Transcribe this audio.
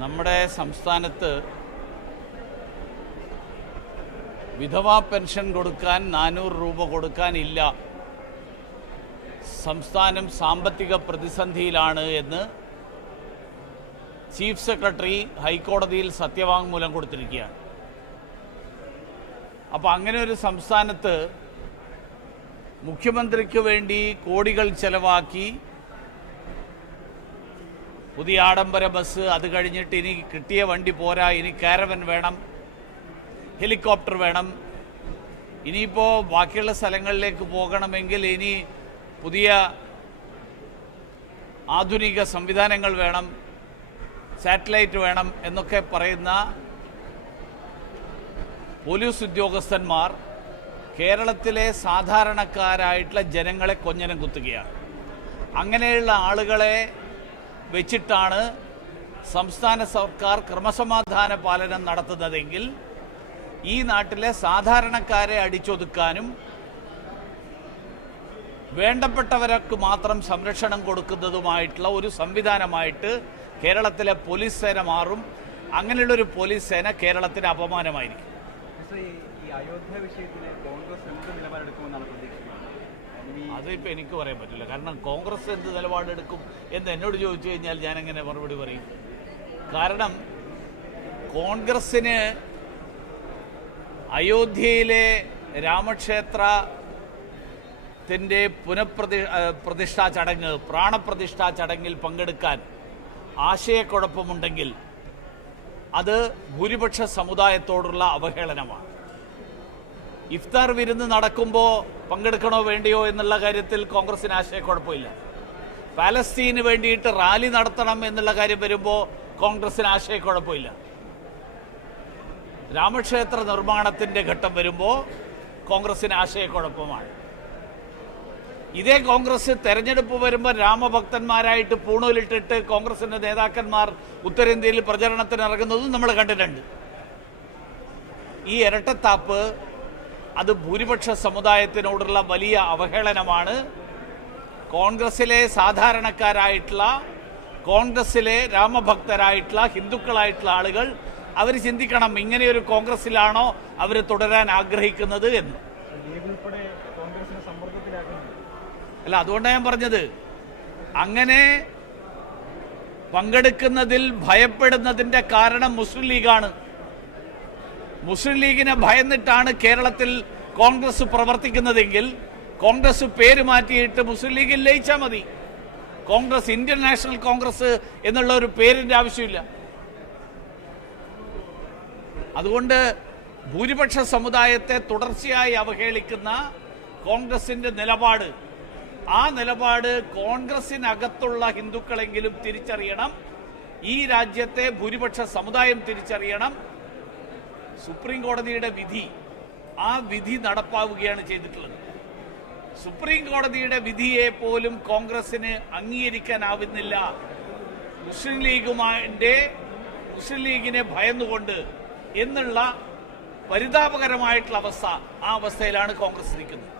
നമ്മുടെ സംസ്ഥാനത്ത് വിധവാ പെൻഷൻ കൊടുക്കാൻ 400 രൂപ കൊടുക്കാനില്ല, സംസ്ഥാനം സാമ്പത്തിക പ്രതിസന്ധിയിലാണ് എന്ന് ചീഫ് സെക്രട്ടറി ഹൈക്കോടതിയിൽ സത്യവാങ്മൂലം കൊടുത്തിരിക്കുകയാണ്. അപ്പോൾ അങ്ങനെ ഒരു സംസ്ഥാനത്ത് മുഖ്യമന്ത്രിക്ക് വേണ്ടി കോടികൾ ചെലവാക്കി പുതിയ ആഡംബര ബസ്, അത് കഴിഞ്ഞിട്ട് ഇനി കിട്ടിയ വണ്ടി പോരാ, ഇനി കാരവൻ വേണം, ഹെലികോപ്റ്റർ വേണം, ഇനിയിപ്പോൾ ബാക്കിയുള്ള സ്ഥലങ്ങളിലേക്ക് പോകണമെങ്കിൽ ഇനി പുതിയ ആധുനിക സംവിധാനങ്ങൾ വേണം, സാറ്റലൈറ്റ് വേണം എന്നൊക്കെ പറയുന്ന പോലീസ് ഉദ്യോഗസ്ഥന്മാർ കേരളത്തിലെ സാധാരണക്കാരായിട്ടുള്ള ജനങ്ങളെ കൊഞ്ഞനം കുത്തുകയാണ്. അങ്ങനെയുള്ള ആളുകളെ വെച്ചിട്ടാണ് സംസ്ഥാന സർക്കാർ ക്രമസമാധാന പാലനം നടത്തുന്നതെങ്കിൽ ഈ നാട്ടിലെ സാധാരണക്കാരെ അടിച്ചൊതുക്കാനും വേണ്ടപ്പെട്ടവർക്ക് മാത്രം സംരക്ഷണം കൊടുക്കുന്നതുമായിട്ടുള്ള ഒരു സംവിധാനമായിട്ട് കേരളത്തിലെ പോലീസ് സേന മാറും. അങ്ങനെയുള്ളൊരു പോലീസ് സേന കേരളത്തിന് അപമാനമായിരിക്കും. അയോധ്യ വിഷയത്തിൽ കോൺഗ്രസ് എന്ത് നിലപാടെടുക്കുമെന്നാണ് പ്രതീക്ഷിക്കുന്നത്? അതിപ്പോൾ എനിക്ക് പറയാൻ പറ്റില്ല. കാരണം കോൺഗ്രസ് എന്ത് നിലപാടെടുക്കും എന്ന് എന്നോട് ചോദിച്ചു കഴിഞ്ഞാൽ ഞാൻ എങ്ങനെ മറുപടി പറയും? കാരണം കോൺഗ്രസ്സിന് അയോധ്യയിലെ രാമക്ഷേത്രത്തിൻ്റെ പ്രതിഷ്ഠാ ചടങ്ങ്, പ്രാണപ്രതിഷ്ഠാ ചടങ്ങിൽ പങ്കെടുക്കാൻ ആശയക്കുഴപ്പമുണ്ടെങ്കിൽ അത് ഭൂരിപക്ഷ സമുദായത്തോടുള്ള അവഹേളനമാണ്. ഇഫ്താർ വിരുന്ന് നടക്കുമ്പോൾ പങ്കെടുക്കണോ വേണ്ടിയോ എന്നുള്ള കാര്യത്തിൽ കോൺഗ്രസിന് ആശയക്കുഴപ്പമില്ല. പാലസ്തീന് വേണ്ടിയിട്ട് റാലി നടത്തണം എന്നുള്ള കാര്യം വരുമ്പോൾ കോൺഗ്രസിന് ആശയക്കുഴപ്പമില്ല. രാമക്ഷേത്ര നിർമ്മാണത്തിൻ്റെ ഘട്ടം വരുമ്പോൾ കോൺഗ്രസിന് ആശയക്കുഴപ്പമാണ്. ഇതേ കോൺഗ്രസ് തെരഞ്ഞെടുപ്പ് വരുമ്പോൾ രാമഭക്തന്മാരായിട്ട് പൂണൂലിട്ടിട്ട് കോൺഗ്രസിൻ്റെ നേതാക്കന്മാർ ഉത്തരേന്ത്യയിൽ പ്രചരണത്തിന് ഇറങ്ങുന്നതും നമ്മൾ കണ്ടിട്ടുണ്ട്. ഈ ഇരട്ടത്താപ്പ് അത് ഭൂരിപക്ഷ സമുദായത്തിനോടുള്ള വലിയ അവഹേളനമാണ്. കോൺഗ്രസിലെ സാധാരണക്കാരായിട്ടുള്ള, കോൺഗ്രസിലെ രാമഭക്തരായിട്ടുള്ള, ഹിന്ദുക്കളായിട്ടുള്ള ആളുകൾ അവർ ചിന്തിക്കണം, ഇങ്ങനെയൊരു കോൺഗ്രസിലാണോ അവർ തുടരാൻ ആഗ്രഹിക്കുന്നത് എന്ന്. അല്ല, അതുകൊണ്ടാണ് ഞാൻ പറഞ്ഞത്, അങ്ങനെ പങ്കെടുക്കുന്നതിൽ ഭയപ്പെടുന്നതിൻ്റെ കാരണം മുസ്ലിം ലീഗാണ്. മുസ്ലിം ലീഗിനെ ഭയന്നിട്ടാണ് കേരളത്തിൽ കോൺഗ്രസ് പ്രവർത്തിക്കുന്നതെങ്കിൽ കോൺഗ്രസ് പേര് മാറ്റിയിട്ട് മുസ്ലിം ലീഗിൽ ലയിച്ചാൽ മതി. കോൺഗ്രസ്, ഇന്ത്യൻ നാഷണൽ കോൺഗ്രസ് എന്നുള്ള ഒരു പേരിൻ്റെ ആവശ്യമില്ല. അതുകൊണ്ട് ഭൂരിപക്ഷ സമുദായത്തെ തുടർച്ചയായി അവഹേളിക്കുന്ന കോൺഗ്രസിൻ്റെ നിലപാട്, ആ നിലപാട് കോൺഗ്രസിനകത്തുള്ള ഹിന്ദുക്കളെങ്കിലും തിരിച്ചറിയണം. ഈ രാജ്യത്തെ ഭൂരിപക്ഷ സമുദായം തിരിച്ചറിയണം. സുപ്രീം കോടതിയുടെ വിധി, ആ വിധി നടപ്പാവുകയാണ് ചെയ്തിട്ടുള്ളത്. സുപ്രീം കോടതിയുടെ വിധിയെ പോലും കോൺഗ്രസിന് അംഗീകരിക്കാനാവുന്നില്ല. മുസ്ലിം ലീഗിനെ ഭയന്നുകൊണ്ട് എന്നുള്ള പരിതാപകരമായിട്ടുള്ള അവസ്ഥ, ആ അവസ്ഥയിലാണ് കോൺഗ്രസ് നിൽക്കുന്നത്.